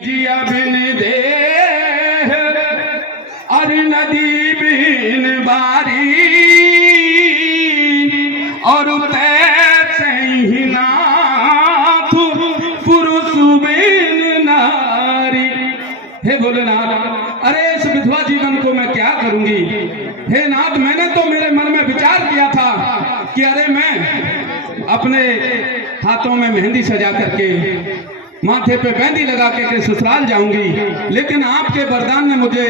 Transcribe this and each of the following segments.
जिया बिन दे और नदी बिन बारी और तैसे ही नाथ पुरुष बिन नारी। हे भोलेनाथ, अरे इस विधवा जीवन को मैं क्या करूंगी। हे नाथ, मैंने तो मेरे मन में विचार किया था कि अरे मैं अपने हाथों में मेहंदी सजा करके माथे पे मेहंदी लगा के ससुराल जाऊंगी, लेकिन आपके वरदान ने मुझे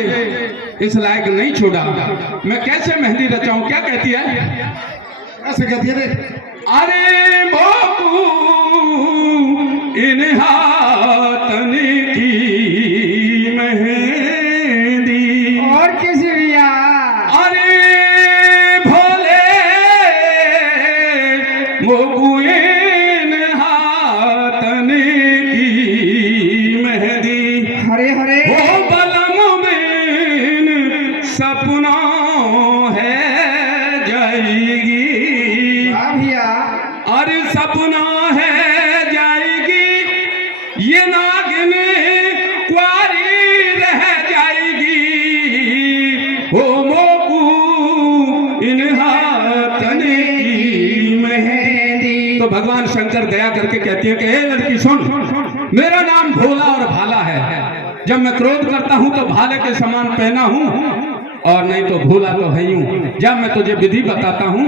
इस लायक नहीं छोड़ा। मैं कैसे मेहंदी रचाऊं? क्या कहती है? ऐसे कहती है रे। अरे मोकू इन हाथन की मेहंदी और किसी भैया। अरे भोले मोकू इन हाथन की मेहंदी हरे हरे वो बलम में सपना है जाएगी। वाह भैया। अरे सपना है जाएगी ये नागिन क्वारी रह जाएगी। हो मोकू इन हाथन की मेहंदी। तो भगवान शंकर दया करके कहती है कि हे लड़की सुन, मेरा नाम भोला और भाला है। जब मैं क्रोध करता हूं तो भाले के समान पहना हूं और नहीं तो भोला तो है हूं। जब मैं तुझे विधि बताता हूं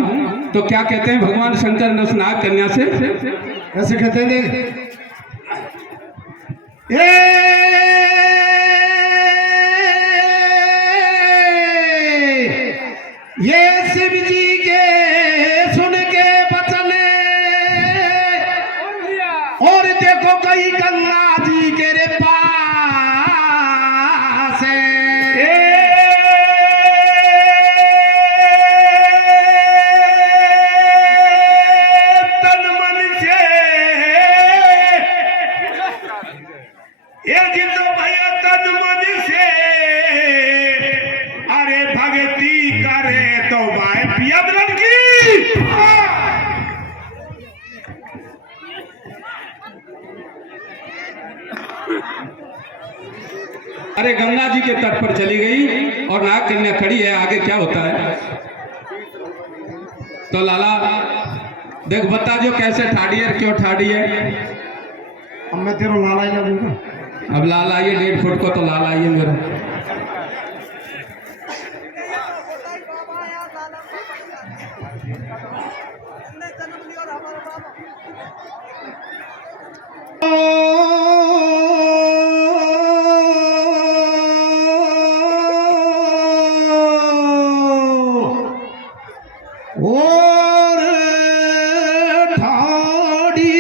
तो क्या कहते हैं भगवान शंकर नसनाग कन्या से? ऐसे कहते हैं ये शिव जी के सुन के बचन और देखो कई गंगा जी के रे पास तन मन से ये जिंदो भैया तन मन से अरे भगती करे तो भाई पिया लड़की। अरे गंगा जी के तट पर चली गई और नाग कन्या खड़ी है। आगे क्या होता है? तो लाला देख बता जो कैसे ठाड़ी है, क्यों ठाड़ी है? अब मैं तेरा लाला ही लगूंगा। अब लाल आइए 1.5 फुट को, तो लाल आइए मेरा। और ठाड़ी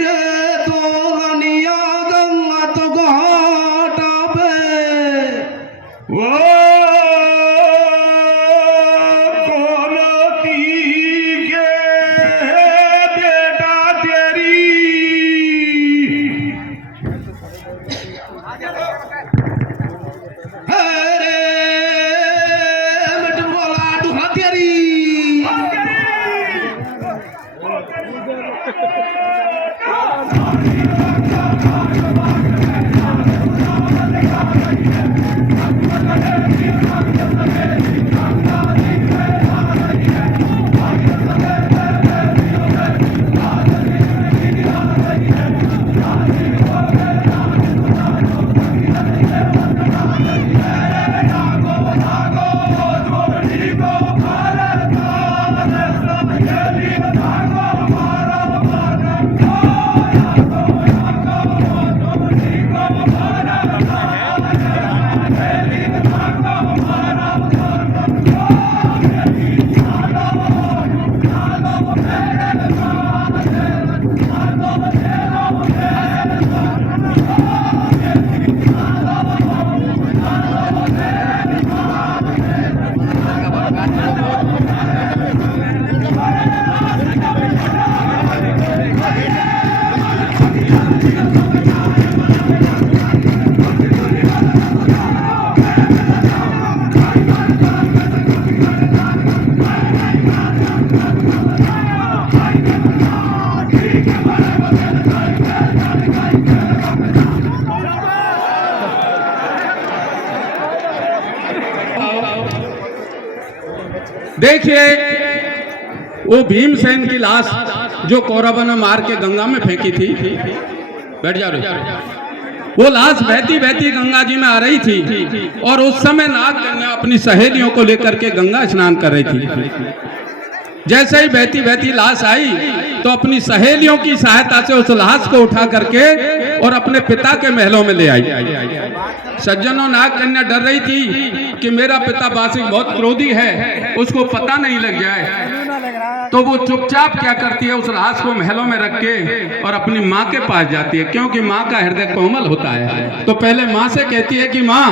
रे तोलनिया गंगा तो घाटा पे वो कोलती के बेटा तेरी अरे बेटा बोला दुहा तेरी। देखिए वो भीमसेन की लाश जो कौरवों ने मार के गंगा में फेंकी थी, बैठ जा रहे, वो लाश बहती बहती गंगा जी में आ रही थी और उस समय नागकन्या अपनी सहेलियों को लेकर के गंगा स्नान कर रही थी। जैसे ही बहती बहती लाश आई तो अपनी सहेलियों की सहायता से उस लाश को उठा करके और अपने पिता के महलों में ले आई। सज्जनों, नागकन्या डर रही थी कि मेरा पिता बासिक बहुत क्रोधी है, उसको पता नहीं लग जाए, तो वो चुपचाप क्या करती है, उस लाश को महलों में रख के और अपनी माँ के पास जाती है, क्योंकि माँ का हृदय कोमल होता है। तो पहले माँ से कहती है कि माँ,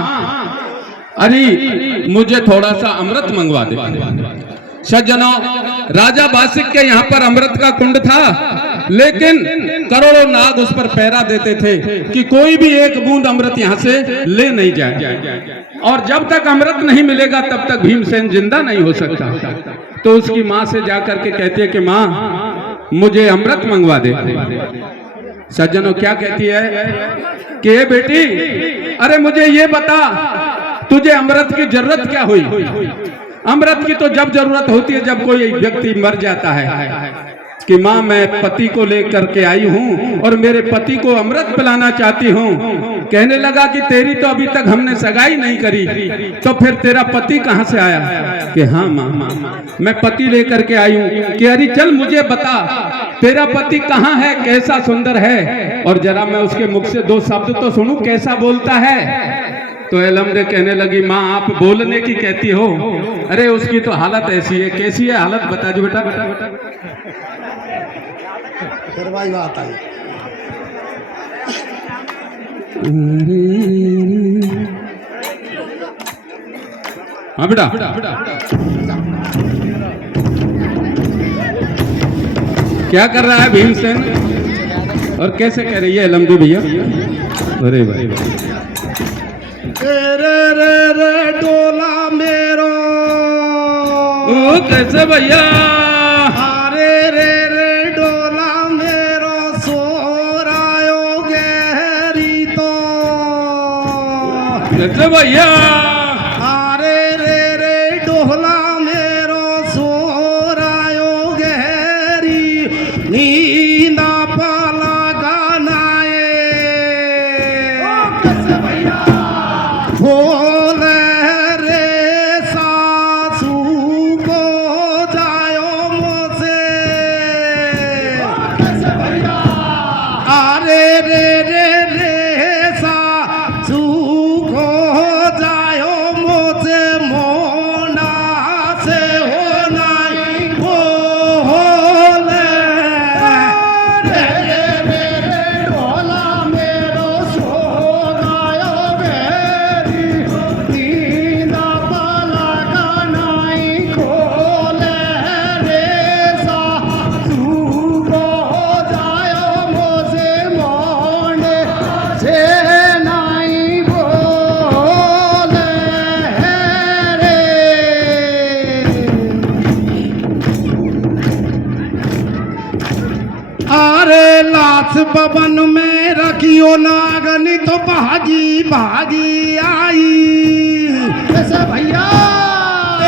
अरे मुझे थोड़ा सा अमृत मंगवा दे। सज्जनों, राजा बासिक के यहाँ पर अमृत का कुंड था, लेकिन करोड़ों नाग उस पर पहरा देते थे कि कोई भी एक बूंद अमृत यहाँ से ले नहीं जाए, और जब तक अमृत नहीं मिलेगा तब तक भीमसेन जिंदा नहीं हो सकता। तो उसकी माँ से जाकर के कहती है कि माँ, मुझे अमृत मंगवा दे। सज्जनों, क्या कहती है कि ए बेटी, अरे मुझे ये बता, तुझे अमृत की जरूरत क्या हुई? अमृत की तो जब जरूरत होती है जब कोई व्यक्ति मर जाता है कि माँ, मैं पति को लेकर के आई हूँ और मेरे पति को अमृत पिलाना चाहती हूँ। कहने लगा कि तेरी तो अभी तक हमने सगाई नहीं करी, तो फिर तेरा पति कहाँ से आया? कि हाँ माँ, मैं पति लेकर के आई हूँ। कि अरे चल मुझे बता, तेरा पति कहाँ है, कैसा सुंदर है, और जरा मैं उसके मुख से दो शब्द तो सुनूं, कैसा बोलता है। तो एलमदे कहने लगी, माँ आप बोलने की कहती हो, अरे उसकी तो हालत ऐसी है। कैसी है हालत, बता जो बेटा। बात है। हाँ बेटा, क्या कर रहा है भीमसेन और कैसे कह रही है एलमदे भैया? अरे भाई, रे रे रे डोला मेरो, ओ कैसे भैया? अरे रे रे डोला मेरो, सोरायो गहरी तो कैसे भैया? अरे रे रे डोला मेरो, सोरायो गहरी, नींदा पाला गानाए। बोले रे सासू को जायो मोसे, अरे रे रे रे सासू को जायो मोसे, मोना से हो नहीं बोले। रे रे रे रे डोला मेरो, सो गायो बेरी, नींदा पाला गानाई खोले रे सासू को जायो मोसे, मोने से नहीं बोले रे। अरे लाश बबन में रखियो नागनी, तो भागी भागी आई। कैसे भैया?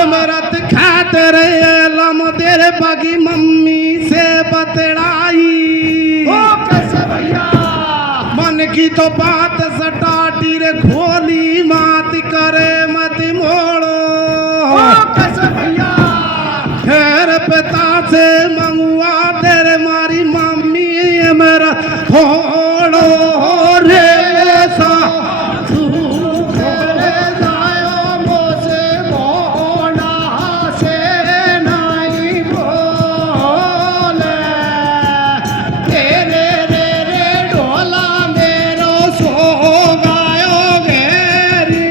मरत खाते रहे लम तेरे बगी, मम्मी से बतड़ाई। कैसे भैया? मन की तो बात सटाटी रे, खोली मात करे मत मोड़ो। कैसे भैया? खैर पिता से मंगवा तेरे, मारी मम्मी मेरा थोड़ो रे सासू करे जायो मोसे, मोना से नहीं बोले। तेरे रे रे डोला मेरो, सो गायो घेरी,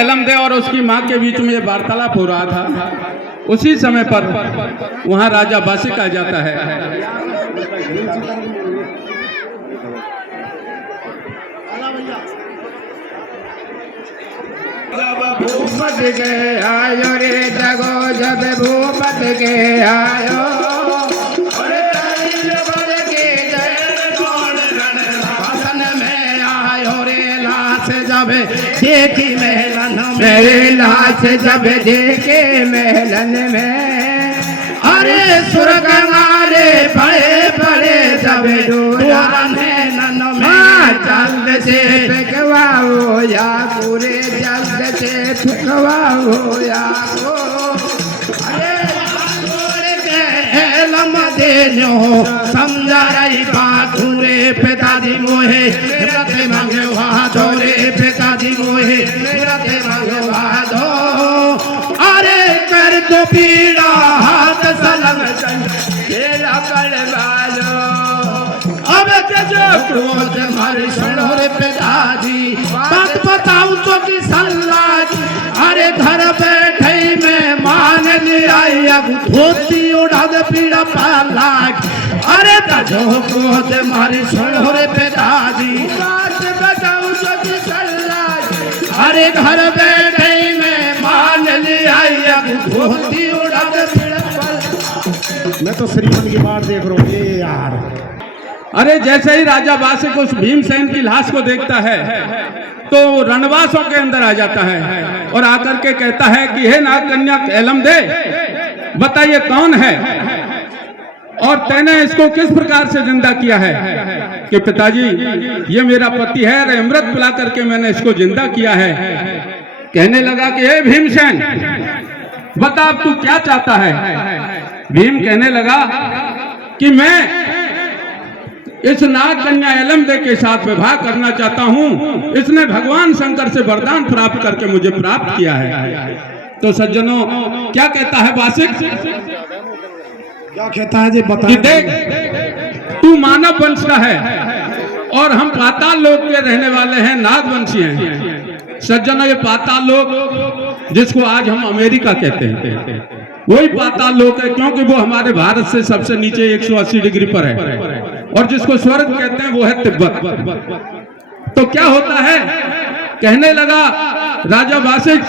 एलम दे और उसकी माँ के बीच में ये वार्तालाप हो रहा था। उसी समय पर वहाँ राजा वासिक आ जाता है। जब भूपत के आयो रे जगो, जब भूपत के आयो अरे ताइल बड़ के जय कौन रण में आयो रे लाश जब देखी महलन मेरे लाश जब देखे महलन में अरे सुरग मारे बड़े बड़े जब डोरा नैनन में जल्द से फेंकवाओ या पूरे जल्द से फेंकवाओ या को अरे छोड़ के एलम देनो समझा रही बात रे पिताजी मोहे रत मंगवा दो रे पिताजी मोहे रत मंगवा दो अरे कर दो पीड़ा हाथ सलंग तेरा बड़वालो अब जो क्रोध मारी सुनो रे पिताजी बात बताऊं तो कि सल्लाज अरे घर बैठे मैं मान लिया अब धोती उड़ा दे पीड़ा पाला अरे जो क्रोध मारी सुनो रे पिताजी बात बताऊं तो कि सल्लाज अरे घर बैठे मैं मान लिया अब धोती उड़ा दे पीड़ा पाला। मैं तो श्रीमन की बात देख रहा हूँ ये यार। अरे जैसे ही राजा वासिक उस भीमसेन की लाश को देखता है तो रणवासों के अंदर आ जाता है और आकर के कहता है कि हे नाग कन्या एलम दे, बताइए कौन है और तैने इसको किस प्रकार से जिंदा किया है। कि पिताजी ये मेरा पति है, अरे अमृत पिला करके मैंने इसको जिंदा किया है। कहने लगा कि हे भीमसेन बता अब तू क्या चाहता है। भीम कहने लगा कि मैं इस नाग कन्या एलम दे के साथ विवाह करना चाहता हूं। इसने भगवान शंकर से वरदान प्राप्त करके मुझे प्राप्त किया है। तो सज्जनों क्या कहता है वासिक, क्या कहता है जी बता। कि देख तू मानव वंश का है और हम पाताल लोक के रहने वाले हैं, नागवंशी हैं। सज्जनों ये पाताल लोक जिसको आज हम अमेरिका कहते हैं वही पाताल लोक है, क्योंकि वो हमारे भारत से सबसे नीचे 180 डिग्री पर है। और जिसको स्वर्ग कहते हैं वो है तिब्बत। तो क्या होता है, कहने लगा राजा वासिक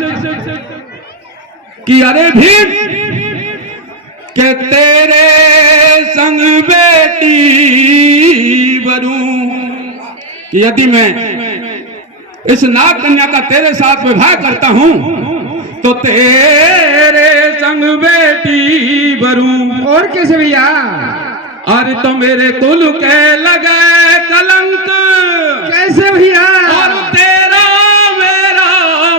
कि अरे भीम के तेरे संग बेटी वरूं कि यदि मैं इस नाग कन्या का तेरे साथ विवाह करता हूं तो तेरे संग बेटी वरूं। और कैसे भैया? अरे तो मेरे कुल के लगे कलंक कैसे भैया? और तेरा मेरा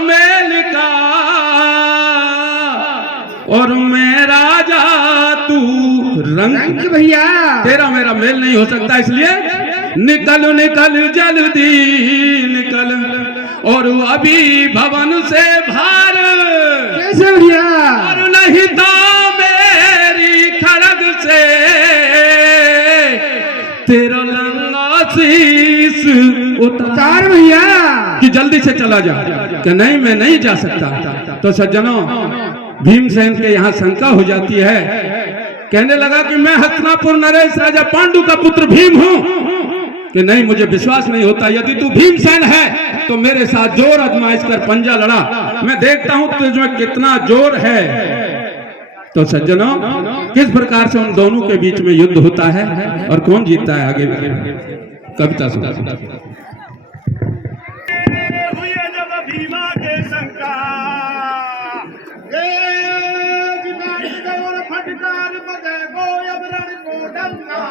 मेल का और मेरा जा तू रंग भैया तेरा मेरा मेल नहीं हो सकता, इसलिए निकल निकल जल्दी निकल और अभी भवन से बाहर। कैसे भैया? और नहीं तो मेरी खड़ग से तेरा लंगा शीस उतार भैया कि जल्दी से चला जा। कि नहीं मैं नहीं जा सकता। तो सज्जनों भीमसेन के यहाँ शंका हो जाती है। कहने लगा कि मैं हस्तिनापुर नरेश राजा पांडु का पुत्र भीम हूं। कि नहीं मुझे विश्वास नहीं होता, यदि तू भीमसेन है तो मेरे साथ जोर आजमाइश कर, पंजा लड़ा, मैं देखता हूं तुझमें कितना जोर है। तो सज्जनों किस प्रकार से उन दोनों के बीच में युद्ध होता है और कौन जीतता है आगे कविता सुना। भीमा के शंका फटकार बदे गो अबरण को डंगा।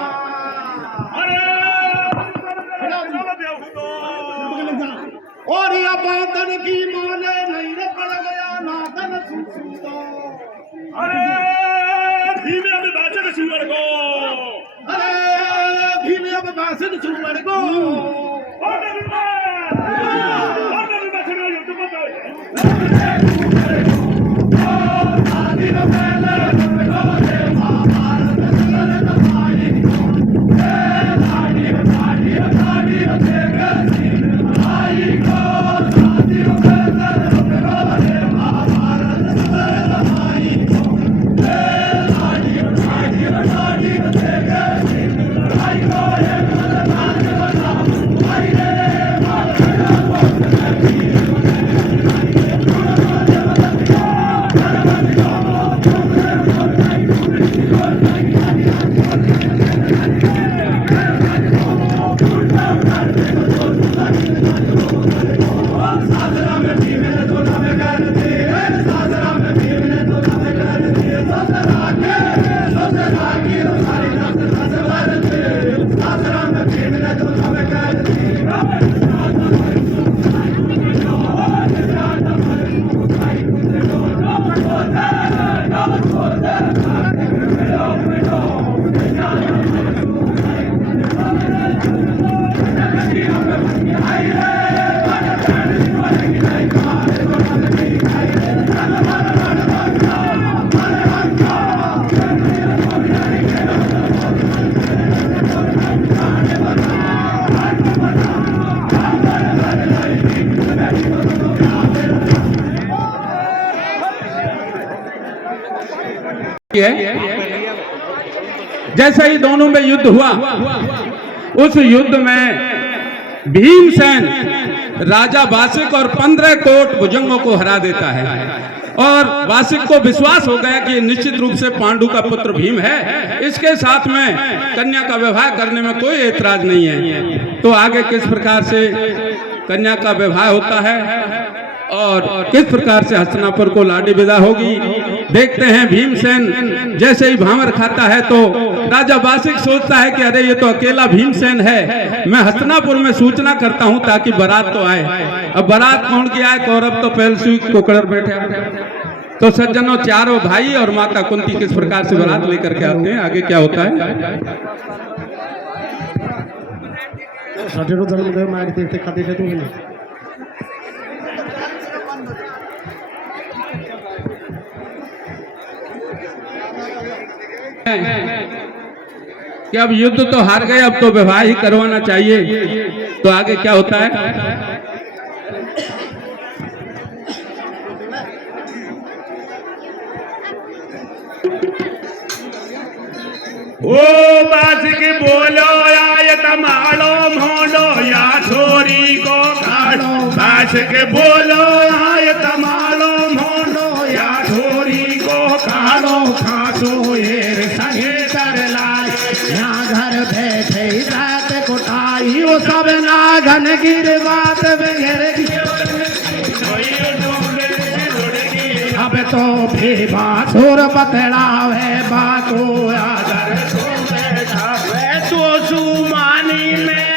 और या बातन की माने नहीं रे पड़ गया नादन सुसुदो। अरे भीमे अब बाचन सुवर को, अरे भीमे अब बाचन सुवर को। जैसे ही दोनों में युद्ध हुआ, उस युद्ध में भीमसेन राजा वासिक और 15 कोट भुजंगों को हरा देता है और वासिक को विश्वास हो गया कि निश्चित रूप से पांडु का पुत्र भीम है, इसके साथ में कन्या का विवाह करने में कोई ऐतराज नहीं है। तो आगे किस प्रकार से कन्या का विवाह होता है और किस प्रकार से हस्तिनापुर को लाडी विदा होगी, देखते हैं। भीमसेन जैसे ही भामर खाता है तो राजा वासिक सोचता है कि अरे ये तो अकेला भीमसेन है, मैं हस्तिनापुर में सूचना करता हूं ताकि बारात तो आए। अब बारात कौन की आए? कौरव तो पहले से कोकड़र बैठे। तो सज्जनों, चारों भाई और माता कुंती किस प्रकार से बारात लेकर के आते हैं, आगे क्या होता है? कि अब युद्ध तो हार गए, अब तो विवाह ही करवाना चाहिए। तो आगे क्या होता है? ओ बासिक बोलो आय तमाड़ो मोड़ो या छोरी को काढ़ो। बासिक बोलो आय तमाड़ो मोड़ो या छोरी को काढ़ो। खासो येर संगे कर लाए, यहाँ घर बैठे रात कुटाई, वो सब नागन गिर बात बगैर। अब तो भी बासुर बतलावे बातो आदर तो सुमानी में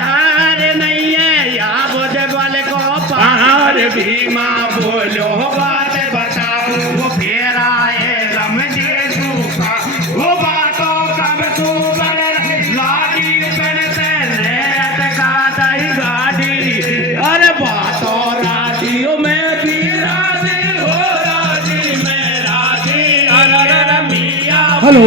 हार नहीं है, या बुध बल को पहाड़। भीमा बोलो बात बताओ, वो फिर आए समझे सूखा। वो बातों कब तू बड़े लागी बनते रेत का दही गाड़ी। अरे बातों राजियों में भी राजी हो, राजी में राजी। अरे मिया हेलो,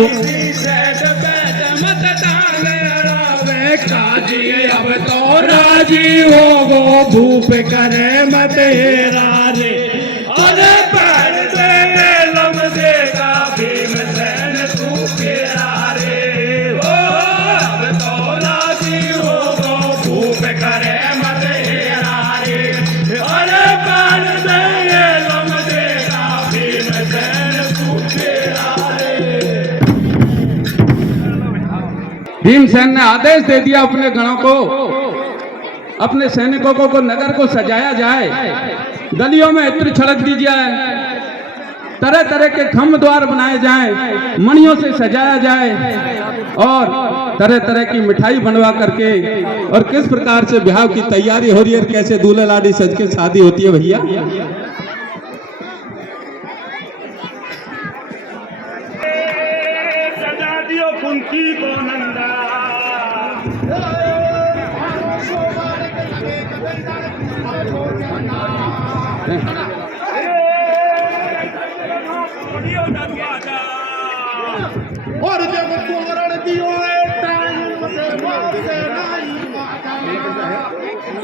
अब तो राजी हो गो, भूप करे मत हेरा रे। अरे पैर दे लम देगा भीमसेन तू फेरा रे। ओ अब तो राजी हो गो, भूप करे मत हेरा रे। अरे पैर दे लम देगा भीमसेन तू फेरा रे। भीमसेन ने आदेश दे दिया अपने गणों को, अपने सैनिकों को नगर को सजाया जाए, गलियों में इत्र छिड़क दी जाए, तरह तरह के खम्भ द्वार बनाए जाएं, मणियों से सजाया जाए और तरह तरह की मिठाई बनवा करके। और किस प्रकार से ब्याह की तैयारी हो रही है, कैसे दूल्हा लाड़ी सज के शादी होती है भैया। सजा दियो कुंती को नंदा। और जब तोरण दियो टाइम से वासे नहीं माता।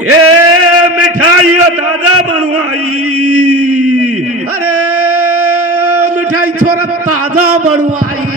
ये मिठाई दादा बनवाई। अरे मिठाई छोरा ताजा बनवाई।